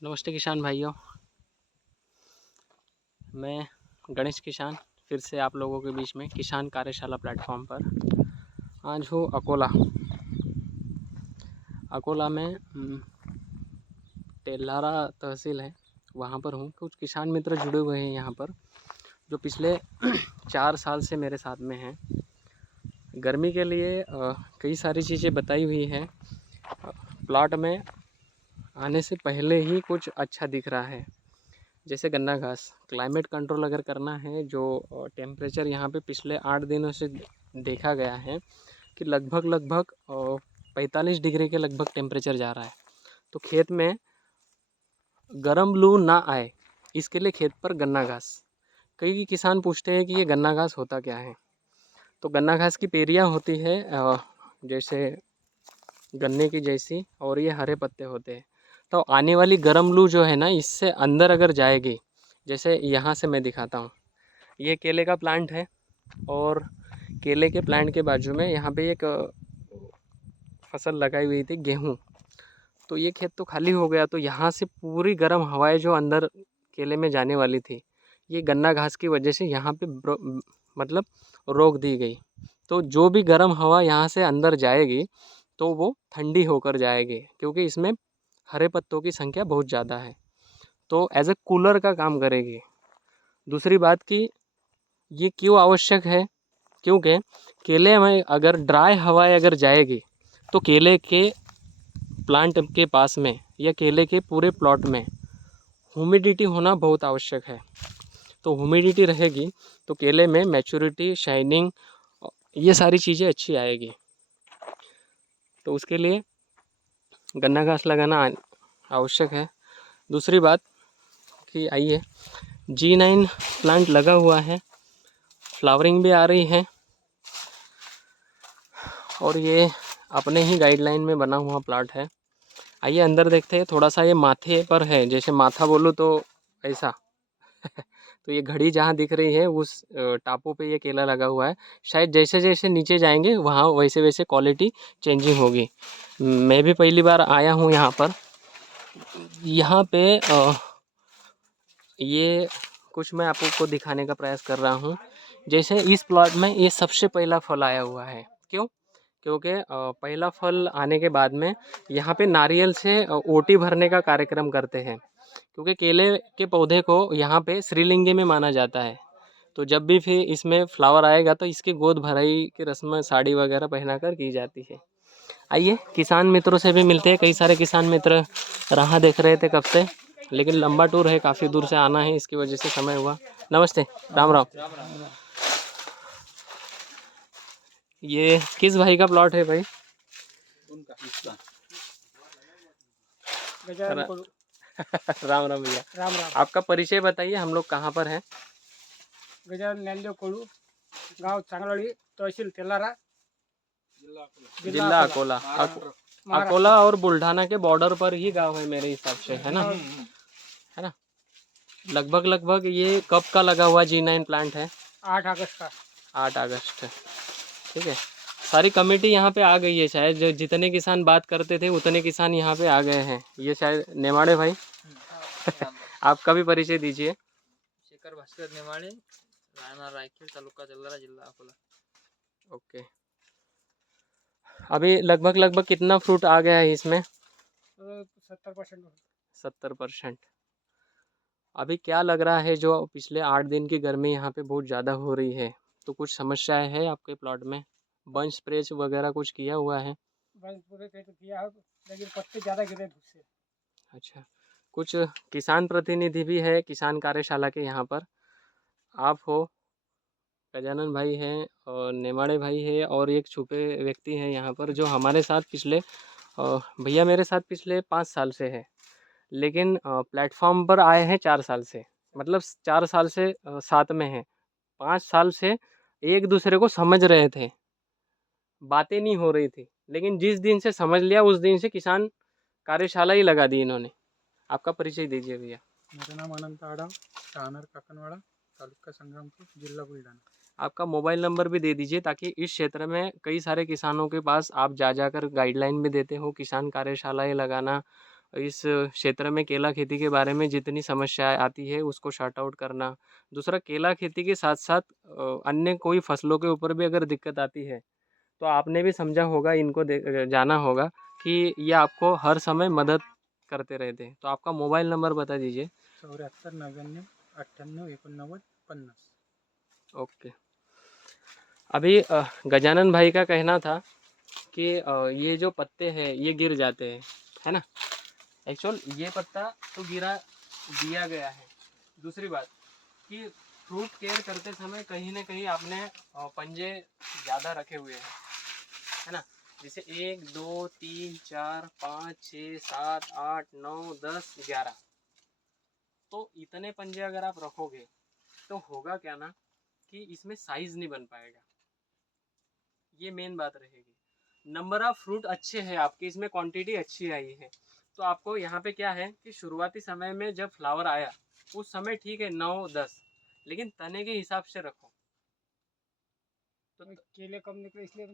नमस्ते किसान भाइयों। मैं गणेश किसान फिर से आप लोगों के बीच में किसान कार्यशाला प्लेटफॉर्म पर आज हूँ अकोला में टेल्हारा तहसील है, वहाँ पर हूँ। कुछ किसान मित्र जुड़े हुए हैं यहाँ पर जो पिछले 4 साल से मेरे साथ में हैं। गर्मी के लिए कई सारी चीज़ें बताई हुई हैं। प्लॉट में आने से पहले ही कुछ अच्छा दिख रहा है, जैसे गन्ना घास। क्लाइमेट कंट्रोल अगर करना है, जो टेम्परेचर यहाँ पे पिछले 8 दिनों से देखा गया है कि लगभग 45 डिग्री के लगभग टेम्परेचर जा रहा है। तो खेत में गर्म लू ना आए, इसके लिए खेत पर गन्ना घास। कई किसान पूछते हैं कि ये गन्ना घास होता क्या है। तो गन्ना घास की पेरियाँ होती है जैसे गन्ने की जैसी, और ये हरे पत्ते होते हैं। तो आने वाली गर्म लू जो है ना, इससे अंदर अगर जाएगी, जैसे यहाँ से मैं दिखाता हूँ, ये केले का प्लांट है और केले के प्लांट के बाजू में यहाँ पे एक फसल लगाई हुई थी, गेहूँ। तो ये खेत तो खाली हो गया, तो यहाँ से पूरी गर्म हवाएं जो अंदर केले में जाने वाली थी, ये गन्ना घास की वजह से यहाँ पे मतलब रोक दी गई। तो जो भी गर्म हवा यहाँ से अंदर जाएगी तो वो ठंडी होकर जाएगी, क्योंकि इसमें हरे पत्तों की संख्या बहुत ज़्यादा है, तो एज ए कूलर का काम करेगी। दूसरी बात कि ये क्यों आवश्यक है, क्योंकि केले में अगर ड्राई हवाएं अगर जाएगी तो केले के प्लांट के पास में या केले के पूरे प्लॉट में ह्यूमिडिटी होना बहुत आवश्यक है। तो ह्यूमिडिटी रहेगी तो केले में मैच्योरिटी, शाइनिंग, ये सारी चीज़ें अच्छी आएगी। तो उसके लिए गन्ना घास लगाना आवश्यक है। दूसरी बात कि आइए, G9 प्लांट लगा हुआ है, फ्लावरिंग भी आ रही है, और ये अपने ही गाइडलाइन में बना हुआ प्लाट है। आइए अंदर देखते हैं। थोड़ा सा ये माथे पर है, जैसे माथा बोलूँ तो ऐसा तो ये घड़ी जहाँ दिख रही है उस टापू पे ये केला लगा हुआ है। शायद जैसे जैसे नीचे जाएंगे वहाँ वैसे वैसे क्वालिटी चेंजिंग होगी। मैं भी पहली बार आया हूँ यहाँ पर। यहाँ पे ये कुछ मैं आपको दिखाने का प्रयास कर रहा हूँ। जैसे इस प्लॉट में ये सबसे पहला फल आया हुआ है। क्यों? क्योंकि पहला फल आने के बाद में यहाँ पे नारियल से ओटी भरने का कार्यक्रम करते हैं, क्योंकि केले के पौधे को यहाँ पे श्रीलिंगी में माना जाता है। तो जब भी फिर इसमें फ्लावर आएगा तो इसकी गोद भराई की रस्म साड़ी वगैरह पहनाकर की जाती है। आइए किसान मित्रों से भी मिलते हैं। कई सारे किसान मित्र राह देख रहे थे कब से, लेकिन लंबा टूर है, काफ़ी दूर से आना है, इसकी वजह से समय हुआ। नमस्ते, राम राम। ये किस भाई का प्लॉट है भाई? राम राम भैया। राम राम। आपका परिचय बताइए, हम लोग कहाँ पर हैं? गजानन ज्ञानदेव कोळू, गाव चांगलोळी, तहसील तेलारा, जिला अकोला। अकोला और बुल्ढाना के बॉर्डर पर ही गांव है मेरे हिसाब से, है ना? है ना? लगभग ये कब का लगा हुआ G9 प्लांट है? 8 अगस्त का। 8 अगस्त। ठीक है। सारी कमेटी यहाँ पे आ गई है शायद। जो जितने किसान बात करते थे उतने किसान यहाँ पे आ गए हैं। ये शायद नेमाड़े भाई। आपका भी परिचय दीजिए। शेखर भास्कर नेमाळे, राहणार रायखेड, तालुका तेल्हारा, जिल्हा अकोला। ओके। अभी लगभग कितना फ्रूट आ गया है इसमें? 70%। 70%। अभी क्या लग रहा है, जो पिछले 8 दिन की गर्मी यहाँ पे बहुत ज़्यादा हो रही है, तो कुछ समस्याएं है आपके प्लॉट में? बंच स्प्रे वगैरह कुछ किया हुआ है? बस पूरे पे तो किया है, लेकिन पत्ते ज़्यादा गिरे धूप से। अच्छा। कुछ किसान प्रतिनिधि भी है किसान कार्यशाला के यहाँ पर। आप हो, गजानन भाई हैं और नेमाड़े भाई है, और एक छुपे व्यक्ति हैं यहाँ पर जो हमारे साथ पिछले भैया मेरे साथ पिछले 5 साल से है, लेकिन प्लेटफॉर्म पर आए हैं 4 साल से। मतलब 4 साल से साथ में हैं। 5 साल से एक दूसरे को समझ रहे थे, बातें नहीं हो रही थी, लेकिन जिस दिन से समझ लिया उस दिन से किसान कार्यशाला ही लगा दी इन्होंने। आपका परिचय दीजिए भैया। मेरा नाम अनंत आड़ाव, राहणार काकनवाड़ा, तालुका संग्रामपुर, जिला बुलढाणा। आपका मोबाइल नंबर भी दे दीजिए, ताकि इस क्षेत्र में कई सारे किसानों के पास आप जा जाकर गाइडलाइन भी देते हो, किसान कार्यशालाएँ लगाना इस क्षेत्र में केला खेती के बारे में जितनी समस्याएँ आती है उसको सॉर्ट आउट करना। दूसरा केला खेती के साथ-साथ अन्य कोई फसलों के ऊपर भी अगर दिक्कत आती है, तो आपने भी समझा होगा इनको जाना होगा कि ये आपको हर समय मदद करते रहते हैं। तो आपका मोबाइल नंबर बता दीजिए। 74 99 98 89 50। ओके। अभी गजानन भाई का कहना था कि ये जो पत्ते हैं ये गिर जाते हैं, है ना? एक्चुअल ये पत्ता तो गिरा दिया गया है। दूसरी बात कि फ्रूट केयर करते समय कहीं न कहीं आपने पंजे ज़्यादा रखे हुए हैं, है ना? जैसे 1, 2, 3, 4, 5, 6, 7, 8, 9, 10, 11 तो इतने पंजे अगर आप रखोगे तो होगा क्या ना कि इसमें साइज़ नहीं बन पाएगा। ये मेन बात रहेगी। नंबर ऑफ फ्रूट अच्छे हैं आपके, इसमें क्वांटिटी अच्छी आई है। तो आपको यहाँ पे क्या है कि शुरुआती समय में जब फ्लावर आया उस समय ठीक है 9-10 लेकिन तने के हिसाब से रखो। तो केले कम निकले इसलिए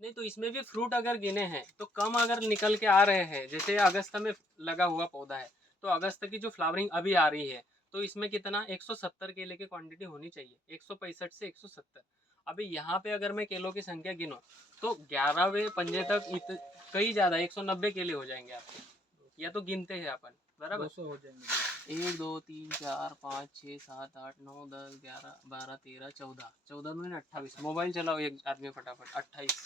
नहीं तो इसमें भी फ्रूट अगर गिने हैं तो कम अगर निकल के आ रहे हैं, जैसे अगस्त में लगा हुआ पौधा है तो अगस्त की जो फ्लावरिंग अभी आ रही है तो इसमें कितना 170 केले की क्वांटिटी होनी चाहिए, 165 से 170। अभी यहाँ पे अगर मैं केलों की संख्या गिनो तो 11वें पंजे तक कई ज़्यादा 190 केले हो जाएंगे आपके, या तो गिनते हैं अपन बराबर 200 हो जाएंगे। 1 2 3 4 5 6 7 8 9 10 11 12 13 14 14 दूनी 28। मोबाइल चलाओ एक आदमी फटाफट 28।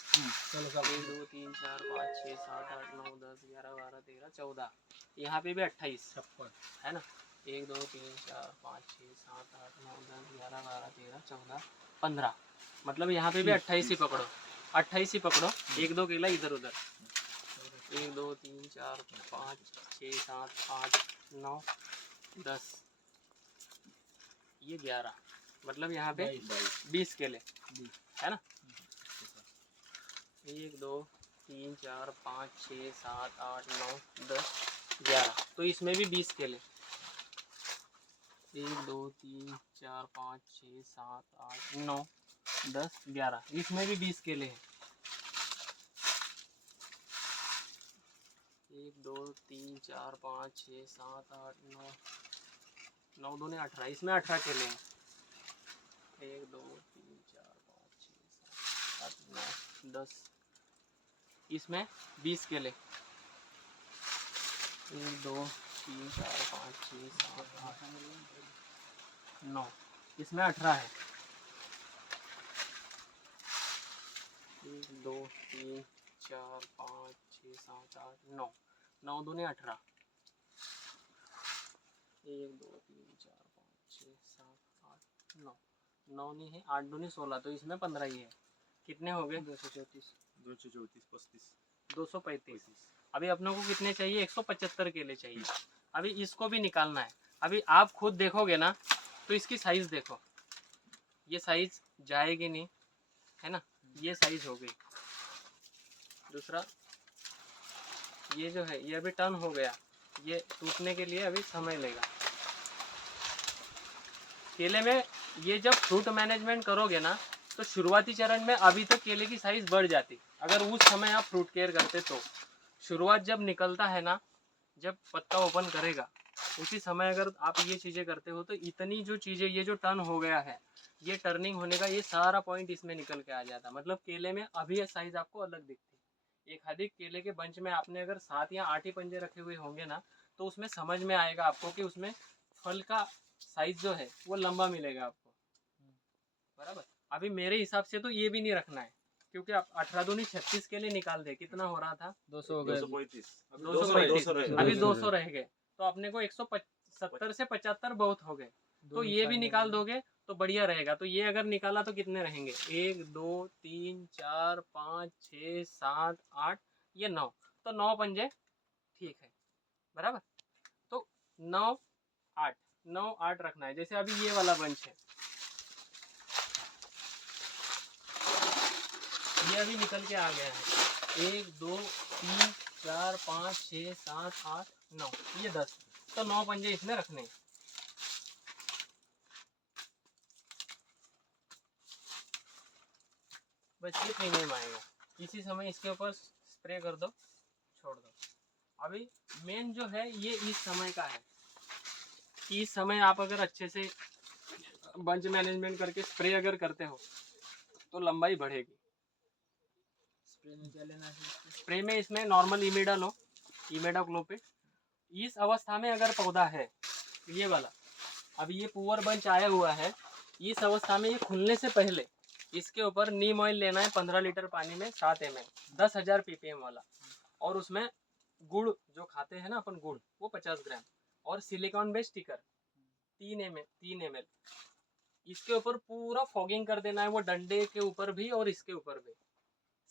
चलो 1 2 3 4 5 6 7 8 9 10 11 12 13 14। यहाँ पे भी 28 है ना। 1 2 3 4 5 6 7 8 9 10 11 12 13 14 15 मतलब यहाँ पे भी 28 ही पकड़ो, 28 ही पकड़ो। 1 2 केला इधर उधर 1 2 3 4 5 6 7 8 9 10 ये 11 मतलब यहाँ पे 20 केले है ना। 1 2 3 4 5 6 7 8 9 10 11 तो इसमें भी 20 केले। 1 2 3 4 5 6 7 8 9 10 11 इसमें भी 20 केले हैं। 1 2 3 4 5 6 7 8 9 9 दूने 18 इसमें 18 केले हैं। 1 2 3 4 5 6 7 8 9 10 इसमें 20 केले। 1 2 3 4 5 6 7 8 9 इसमें 18 है। 1 2 3 4 5 6 7 8 9 9 दूने 18। 1 2 3 4 5 6 7 8 9 9 नहीं है 8 दूनी 16 तो इसमें 15 ही है। कितने हो गए 234 234 35 235। अभी अपनों को कितने चाहिए 175 केले चाहिए। अभी इसको भी निकालना है। अभी आप खुद देखोगे ना तो इसकी साइज देखो, ये साइज जाएगी नहीं है ना, ये साइज हो गई। दूसरा ये जो है ये अभी टर्न हो गया, ये टूटने के लिए अभी समय लेगा। केले में ये जब फ्रूट मैनेजमेंट करोगे ना तो शुरुआती चरण में अभी तक केले की साइज बढ़ जाती अगर उस समय आप फ्रूट केयर करते तो। शुरुआत जब निकलता है ना, जब पत्ता ओपन करेगा उसी समय अगर आप ये चीज़ें करते हो तो इतनी जो चीज़ें ये जो टर्न हो गया है, ये टर्निंग होने का ये सारा पॉइंट इसमें निकल के आ जाता। मतलब केले में अभी साइज आपको अलग दिखती। एक आधी केले के बंच में आपने अगर 7 या 8 ही पंजे रखे हुए होंगे ना तो उसमें समझ में आएगा आपको कि उसमें फल का साइज जो है वो लंबा मिलेगा आपको बराबर। अभी मेरे हिसाब से तो ये भी नहीं रखना है क्योंकि आप 18 दूनी 36 के लिए निकाल दे कितना हो रहा था 200 हो गए 235। अभी 200 रह गए तो अपने को 170 से 75 बहुत हो गए। तो ये भी निकाल दोगे तो बढ़िया रहेगा। तो ये अगर निकाला तो कितने रहेंगे 1 2 3 4 5 6 7 8 ये 9 तो 9 पंजे ठीक है बराबर। तो 9 8 9 8 रखना है। जैसे अभी ये वाला बंच है ये अभी निकल के आ गया है 1 2 3 4 5 6 7 8 9 ये 10 तो 9 पंजे इसमें रखने हैं। बस ये प्रीमियम आएगा। इसी समय इसके ऊपर स्प्रे कर दो छोड़ दो अभी मेन जो है ये इस समय का है कि इस समय आप अगर अच्छे से बंच मैनेजमेंट करके स्प्रे अगर करते हो तो लंबाई बढ़ेगी। स्प्रे में क्या लेना है इसको? स्प्रे में इसमें नॉर्मल इमिडा लो, इमिडाक्लोपिड। इस अवस्था में अगर पौधा है ये वाला, अभी ये पुअर बंच आया हुआ है, इस अवस्था में ये खुलने से पहले इसके ऊपर नीम ऑयल लेना है 15 लीटर पानी में 7 ml 10,000 ppm वाला, और उसमें गुड़ जो खाते हैं ना अपन गुड़ वो 50 ग्राम, और सिलिकॉन बेस्ड स्टिकर 3 ml। इसके ऊपर पूरा फॉगिंग कर देना है, वो डंडे के ऊपर भी और इसके ऊपर भी।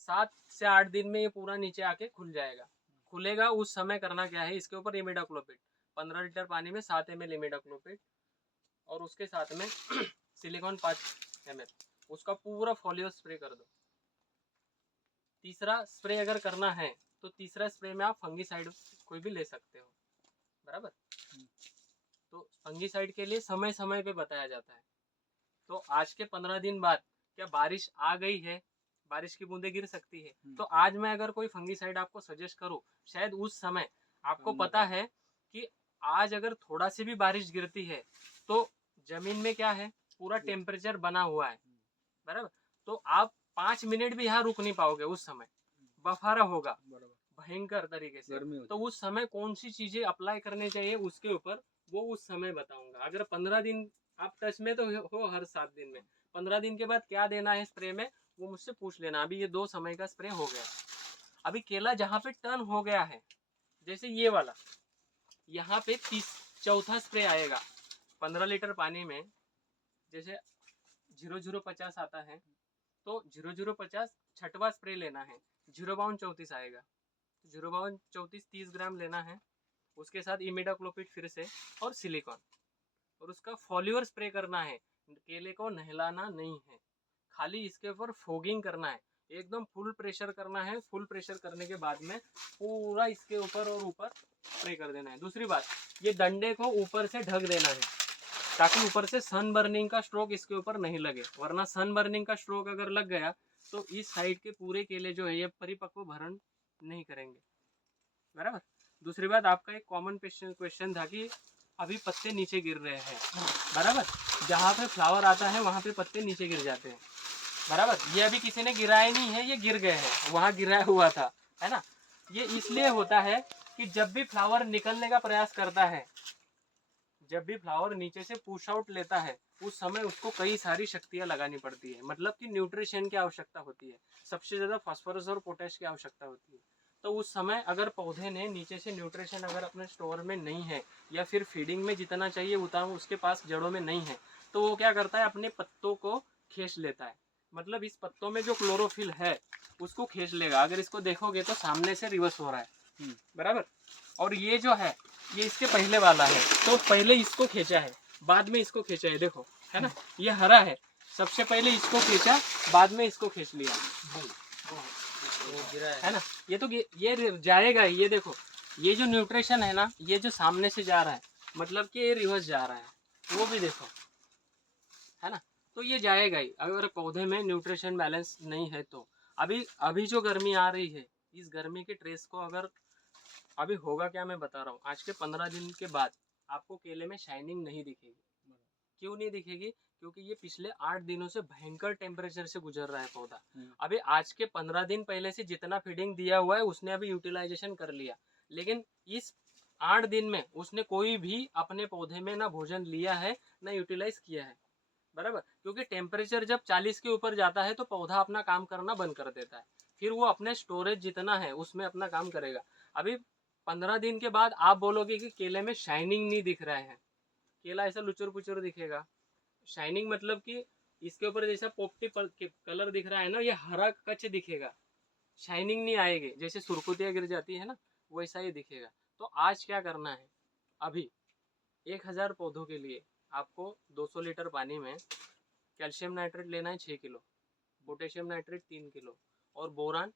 7 से 8 दिन में ये पूरा नीचे आके खुल जाएगा। खुलेगा उस समय करना क्या है, इसके ऊपर इमिडाक्लोपिड 15 लीटर पानी में 7 ml इमिडाक्लोपिड, और उसके साथ में सिलिकॉन 5 ml, उसका पूरा फॉलियो स्प्रे कर दो। तीसरा स्प्रे अगर करना है तो तीसरा स्प्रे में आप फंगीसाइड कोई भी ले सकते हो, बराबर। तो फंगीसाइड के लिए समय समय पे बताया जाता है। तो आज के 15 दिन बाद क्या बारिश आ गई है, बारिश की बूंदें गिर सकती है, तो आज मैं अगर कोई फंगीसाइड आपको सजेस्ट करूं, शायद उस समय आपको पता है कि आज अगर थोड़ा सी भी बारिश गिरती है तो जमीन में क्या है, पूरा टेम्परेचर बना हुआ है, बराबर। तो आप 5 मिनट भी यहाँ रुक नहीं पाओगे, उस समय बफारा होगा भयंकर तरीके से। तो उस समय कौन सी चीजें अप्लाई करनी चाहिए उसके ऊपर वो उस समय बताऊंगा। अगर 15 दिन आप टच में तो हो हर 7 दिन में, 15 दिन के बाद क्या देना है स्प्रे में वो मुझसे पूछ लेना। अभी ये 2 समय का स्प्रे हो गया। अभी केला जहाँ पे टर्न हो गया है, जैसे ये वाला, यहाँ पे चौथा स्प्रे आएगा 15 लीटर पानी में। जैसे 0050 आता है तो 0050 छठवा स्प्रे लेना है, 05234 आएगा, 05234 30 ग्राम लेना है। उसके साथ इमिडाक्लोपिड फिर से और सिलिकॉन, और उसका फॉलियोर स्प्रे करना है। केले को नहलाना नहीं है, खाली इसके ऊपर फोगिंग करना है, एकदम फुल प्रेशर करना है। फुल प्रेशर करने के बाद में पूरा इसके ऊपर और ऊपर स्प्रे कर देना है। दूसरी बात, ये डंडे को ऊपर से ढक देना है ताकि ऊपर से सन बर्निंग का स्ट्रोक इसके ऊपर नहीं लगे, वरना सन बर्निंग का स्ट्रोक अगर लग गया तो इस साइड के पूरे केले जो है ये परिपक्व भरण नहीं करेंगे, बराबर। दूसरी बात, आपका एक कॉमन क्वेश्चन था कि अभी पत्ते नीचे गिर रहे हैं, बराबर। जहाँ पे फ्लावर आता है वहाँ पे पत्ते नीचे गिर जाते हैं, बराबर। ये अभी किसी ने गिराया नहीं है, ये गिर गए हैं, वहाँ गिराया हुआ था, है ना। ये इसलिए होता है कि जब भी फ्लावर निकलने का प्रयास करता है, जब भी फ्लावर नीचे से पुश आउट लेता है, उस समय उसको कई सारी शक्तियाँ लगानी पड़ती है, मतलब कि न्यूट्रिशन की आवश्यकता होती है। सबसे ज़्यादा फास्फोरस और पोटेश की आवश्यकता होती है। तो उस समय अगर पौधे ने नीचे से न्यूट्रिशन अगर अपने स्टोर में नहीं है, या फिर फीडिंग में जितना चाहिए उतना उसके पास जड़ों में नहीं है, तो वो क्या करता है, अपने पत्तों को खींच लेता है। मतलब इस पत्तों में जो क्लोरोफिल है उसको खींच लेगा। अगर इसको देखोगे तो सामने से रिवर्स हो रहा है, बराबर। और ये जो है ये इसके पहले वाला है, तो पहले इसको खींचा है बाद में इसको खींचा है, देखो, है ना। ये हरा है, सबसे पहले इसको खींचा बाद में इसको खींच लिया, वो गिरा है ना। ये तो ये जाएगा ही। ये देखो, ये जो न्यूट्रिशन है ना, ये जो सामने से जा रहा है मतलब कि ये रिवर्स जा रहा है, वो भी देखो, है ना। तो ये जाएगा ही अगर पौधे में न्यूट्रिशन बैलेंस नहीं है तो। अभी जो गर्मी आ रही है, इस गर्मी के ट्रेस को अगर अभी होगा क्या मैं बता रहा हूँ, आज के 15 दिन के बाद आपको केले में शाइनिंग नहीं दिखेगी। क्यों नहीं दिखेगी? क्योंकि ये पिछले 8 दिनों से भयंकर टेम्परेचर से गुजर रहा है पौधा। अभी आज के 15 दिन पहले से जितना फीडिंग दिया हुआ है उसने अभी यूटिलाइजेशन कर लिया, लेकिन इस 8 दिन में उसने कोई भी अपने पौधे में ना भोजन लिया है ना यूटिलाइज किया है, बराबर। क्योंकि टेम्परेचर जब 40 के ऊपर जाता है तो पौधा अपना काम करना बंद कर देता है, फिर वो अपने स्टोरेज जितना है उसमें अपना काम करेगा। अभी 15 दिन के बाद आप बोलोगे कि केले में शाइनिंग नहीं दिख रहा है, केला ऐसा लुचुर पुचुर दिखेगा। शाइनिंग मतलब कि इसके ऊपर जैसा पोपटी कलर दिख रहा है ना, ये हरा कच दिखेगा, शाइनिंग नहीं आएगी। जैसे सुरकुतियाँ गिर जाती है ना, वैसा ही दिखेगा। तो आज क्या करना है, अभी 1000 पौधों के लिए आपको 200 लीटर पानी में कैल्शियम नाइट्रेट लेना है 6 किलो, पोटेशियम नाइट्रेट 3 किलो और बोरान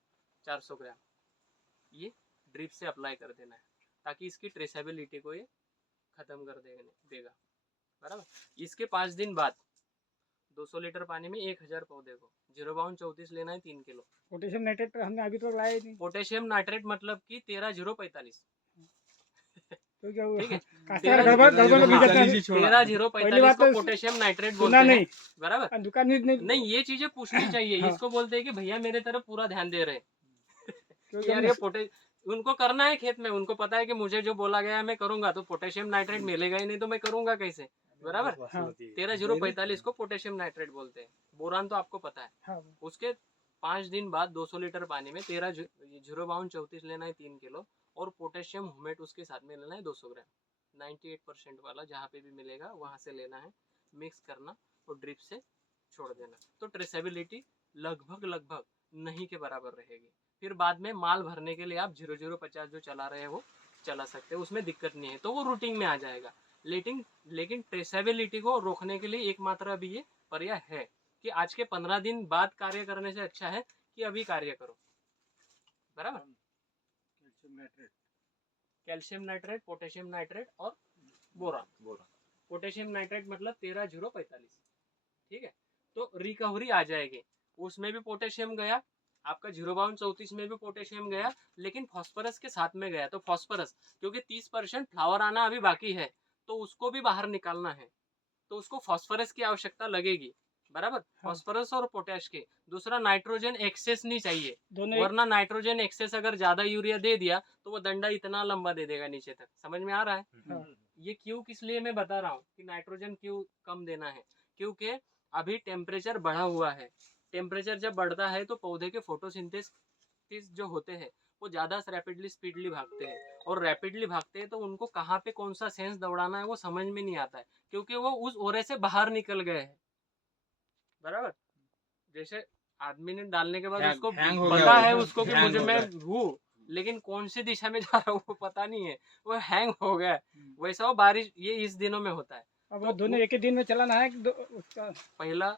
400 ग्राम। ये ड्रिप से अप्लाई कर देना है ताकि इसकी ट्रेसेबिलिटी को ये ख़त्म कर देगा, बराबर। इसके 5 दिन बाद 200 लीटर पानी में 1000 पौधे को 05234 लेना है 3 किलो। पोटेशियम नाइट्रेट हमने अभी तक लाया ही नहीं। पोटेशियम नाइट्रेट मतलब कि 13045 तो क्या हुआ? ठीक है। कास्तकार गडबड में बीज देते हैं। 13-0-45 को तो पोटेशियम नाइट्रेट सुना बोलते हैं, नहीं बराबर। और दुकान में नहीं, ये चीजें पूछनी चाहिए। हाँ। इसको बोलते हैं कि भैया मेरे तरफ पूरा ध्यान दे रहे हैं क्योंकि कि यार हमने ये उनको करना है खेत में, उनको पता है कि मुझे जो बोला गया है मैं करूंगा, तो पोटेशियम नाइट्रेट मिलेगा ही नहीं तो मैं करूंगा कैसे, बराबर। हाँ 13-0-45 को पोटेशियम नाइट्रेट बोलते हैं। बोरान तो आपको पता है। हाँ उसके 5 दिन बाद 200 लीटर पानी में 13-0-32 लेना है 3 किलो, और पोटेशियम हुमेट उसके साथ में लेना है 200 ग्राम। 98% वाला जहाँ पे भी मिलेगा वहां से लेना है, मिक्स करना और ड्रिप से छोड़ देना। तो ट्रेसेबिलिटी लगभग नहीं के बराबर रहेगी। फिर बाद में माल भरने के लिए आप 0050 जो चला रहे हो चला सकते हो, उसमें दिक्कत नहीं है, तो वो रूटिंग में आ जाएगा। लेकिन ट्रेसेबिलिटी को रोकने के लिए एकमात्र अभी ये पर्याय है कि आज के 15 दिन बाद कार्य करने से अच्छा है कि अभी कार्य करो, बराबर। कैल्शियम नाइट्रेट, पोटेशियम नाइट्रेट और बोरान। पोटेशियम नाइट्रेट मतलब 13-0-45, ठीक है। तो रिकवरी आ जाएगी, उसमें भी पोटेशियम गया, आपका 0-34 में भी पोटेशियम गया, लेकिन फॉस्फोरस के साथ में गया। तो फॉस्फोरस क्योंकि 30% फ्लावर आना अभी बाकी है, तो उसको भी बाहर निकालना है, तो उसको फॉस्फोरस की आवश्यकता लगेगी, बराबर। फॉस्फोरस और पोटेश के। दूसरा, नाइट्रोजन एक्सेस नहीं चाहिए, वरना नाइट्रोजन एक्सेस अगर ज्यादा यूरिया दे दिया तो वो डंडा इतना लंबा दे देगा नीचे तक। समझ में आ रहा है? ये क्यों, किस लिए मैं बता रहा हूँ कि नाइट्रोजन क्यों कम देना है, क्योंकि अभी टेम्परेचर बढ़ा हुआ है। टेम्परेचर जब बढ़ता है तो पौधे के फोटोसिंथेसिस जो होते हैं वो ज्यादा रैपिडली स्पीडली भागते हैं, और रैपिडली भागते हैं तो उनको कहाँ पे कौन सा सेंस दौड़ाना है वो समझ में नहीं आता है, क्योंकि वो उस ओरे से बाहर निकल गए हैं, बराबर। जैसे आदमी ने डालने के बाद उसको पता है उसको कि मुझे मैं हूँ, लेकिन कौन सी दिशा में जा रहा हूँ वो पता नहीं है, वो हैंग हो गया है। वैसा वो बारिश ये इस दिनों में होता है। अब वो दोनों एक ही दिन में चलाना है कि उसका पहला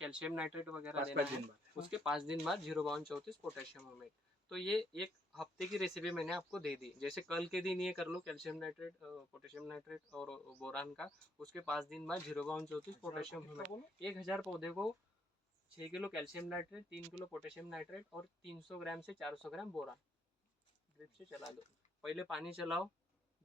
कैल्शियम नाइट्रेट वगैरह देना है, उसके 5 दिन बाद 0-32 पोटेशियम हुमेट। तो ये एक हफ्ते की रेसिपी मैंने आपको दे दी। जैसे कल के दिन ये कर लो कैल्शियम नाइट्रेट, पोटेशियम नाइट्रेट और बोरान का, उसके 5 दिन बाद 0-34 पोटेशियम हुमेट। 1000 पौधे को 6 kilo calcium nitrate, 3 kilo potassium nitrate और 300 ग्राम से 400 ग्राम बोरान ड्रिप से चला दो। पहले पानी चलाओ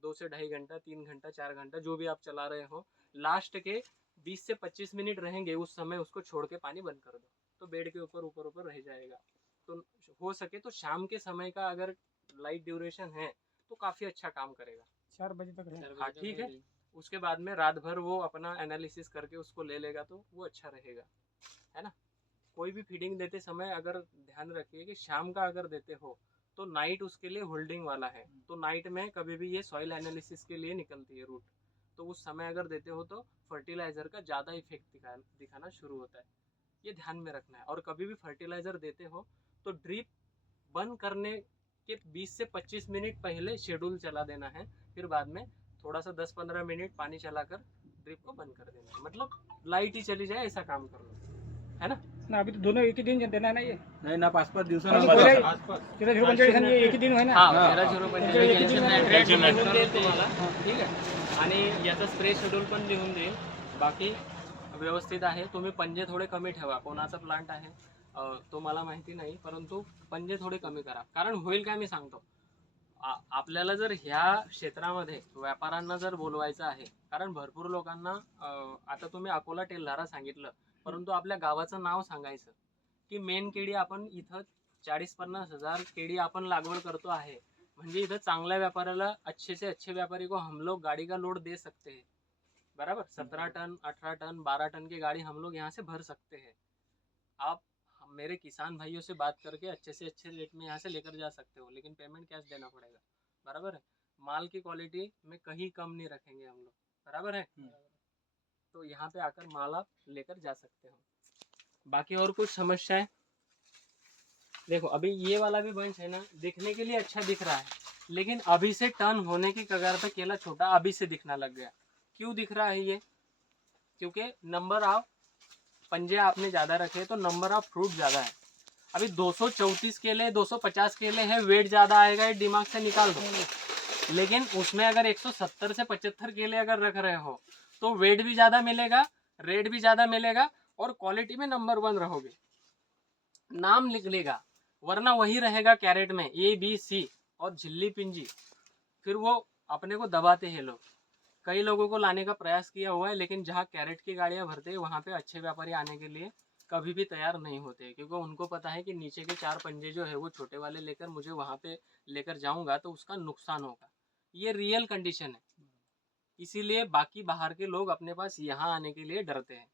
2 से 2.5 घंटा, 3 घंटा, 4 घंटा, जो भी आप चला रहे हो। लास्ट के 20 से 25 मिनट रहेंगे, उस समय उसको छोड़ के पानी बंद कर दो, तो बेड के ऊपर ऊपर ऊपर रह जाएगा। तो हो सके तो शाम के समय का अगर लाइट ड्यूरेशन है तो काफ़ी अच्छा काम करेगा। 4 बजे तक है। हाँ ठीक है। उसके बाद में रात भर वो अपना एनालिसिस करके उसको ले लेगा तो वो अच्छा रहेगा, है ना। कोई भी फीडिंग देते समय अगर ध्यान रखिए कि शाम का अगर देते हो तो नाइट उसके लिए होल्डिंग वाला है, तो नाइट में कभी भी ये सॉइल एनालिसिस के लिए निकलती है रूट, तो उस समय अगर देते हो तो फर्टिलाइजर का ज़्यादा इफेक्ट दिखाना शुरू होता है, ये ध्यान में रखना है। और कभी भी फर्टिलाइजर देते हो तो ड्रिप बंद करने के 20 से 25 मिनट पहले शेड्यूल चला देना है, फिर बाद में थोड़ा सा 10-15 मिनट पानी चलाकर ड्रिप को बंद कर देना है, मतलब लाइट ही चली जाए ऐसा काम कर लो, है ना। ना अभी तो दोनों एक ही दिन देना है ना, ये नाही ना 5-5 दिवसांना आणि बदल. पहिले 0-45 आणि एक ही दिन है ना. हाँ 13-0-45 कॅल्शियम नायट्रेट लिहून देईल तुम्हाला, ठीक आहे. आणि याचा स्प्रे शेड्यूल पण लिहून देईल. बाकी व्यवस्थित आहे. तुम्ही पंजे थोडे कमी ठेवा. कोणाचा प्लांट आहे तो मला माहिती नाही, परंतु पंजे थोडे कमी करा. कारण होईल काय मी सांगतो. आपल्याला जर ह्या क्षेत्रामध्ये व्यापाऱ्यांना जर बोलवायचं आहे, कारण भरपूर लोकांना आता तुम्ही अकोला टेल्हारा सांगितलं, परंतु आपल्या गावाचं नाव सांगायचं की मेन केळी आपण इथं 40-50 हजार केळी आपण लागवड करतो आहे, म्हणजे इधर चांगल्या व्यापाऱ्याला अच्छे से अच्छे व्यापारी को हम लोग गाड़ी का लोड दे सकते हैं, बराबर। 17 टन, 18 टन, 12 टन की गाड़ी हम लोग यहाँ से भर सकते हैं। आप मेरे किसान भाइयों से बात करके अच्छे से अच्छे रेट में यहाँ से लेकर जा सकते हो, लेकिन पेमेंट कैश देना पड़ेगा, बराबर है। माल की क्वालिटी में कहीं कम नहीं रखेंगे हम लोग, बराबर है। तो यहाँ पे आकर माल आप लेकर जा सकते हो। बाकी और कुछ समस्याएं? देखो अभी ये वाला भी बंच है ना, दिखने के लिए अच्छा दिख रहा है, लेकिन अभी से टर्न होने की कगार पे केला छोटा अभी से दिखना लग गया। क्यों दिख रहा है ये? क्योंकि नंबर ऑफ पंजे आपने ज़्यादा रखे तो नंबर ऑफ फ्रूट ज़्यादा है। अभी 234 केले 250 केले हैं, वेट ज़्यादा आएगा, ये दिमाग से निकाल दो। लेकिन उसमें अगर 170 से 75 केले अगर रख रहे हो तो वेट भी ज़्यादा मिलेगा, रेट भी ज़्यादा मिलेगा, और क्वालिटी में नंबर 1 रहोगे, नाम लिख लेगा। वरना वही रहेगा कैरेट में A B C और झिल्ली पिंजी, फिर वो अपने को दबाते हैं लोग। कई लोगों को लाने का प्रयास किया हुआ है, लेकिन जहाँ कैरेट की गाड़ियाँ भरते हैं वहाँ पे अच्छे व्यापारी आने के लिए कभी भी तैयार नहीं होते, क्योंकि उनको पता है कि नीचे के 4 पंजे जो है वो छोटे वाले लेकर मुझे वहाँ पे लेकर जाऊँगा तो उसका नुकसान होगा। ये रियल कंडीशन है, इसीलिए बाकी बाहर के लोग अपने पास यहाँ आने के लिए डरते हैं।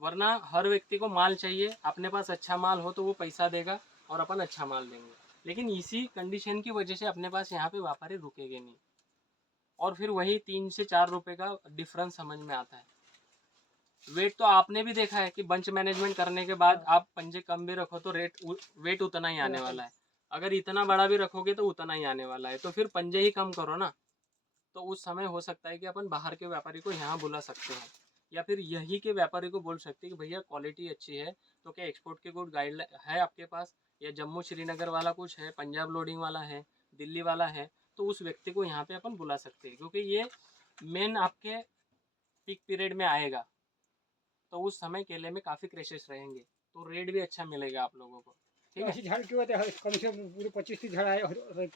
वरना हर व्यक्ति को माल चाहिए, अपने पास अच्छा माल हो तो वो पैसा देगा और अपन अच्छा माल देंगे, लेकिन इसी कंडीशन की वजह से अपने पास यहाँ पे व्यापारी रुकेंगे नहीं, और फिर वही 3 से 4 रुपए का डिफरेंस समझ में आता है। वेट तो आपने भी देखा है कि बंच मैनेजमेंट करने के बाद आप पंजे कम भी रखो तो वेट उतना ही आने वाला है, अगर इतना बड़ा भी रखोगे तो उतना ही आने वाला है, तो फिर पंजे ही कम करो ना। तो उस समय हो सकता है कि अपन बाहर के व्यापारी को यहाँ बुला सकते हैं, या फिर यही के व्यापारी को बोल सकते हैं कि भैया क्वालिटी अच्छी है तो क्या एक्सपोर्ट के कुछ गाइडलाइन है आपके पास, या जम्मू श्रीनगर वाला कुछ है, पंजाब लोडिंग वाला है, दिल्ली वाला है, तो उस व्यक्ति को यहाँ पे अपन बुला सकते हैं, क्योंकि ये मेन आपके पीक पीरियड में आएगा, तो उस समय केले में काफ़ी क्रेशेस रहेंगे, तो रेट भी अच्छा मिलेगा आप लोगों को। ठीक है। अशी झाड किंवा ते कम से कम 25-30 झाड आहे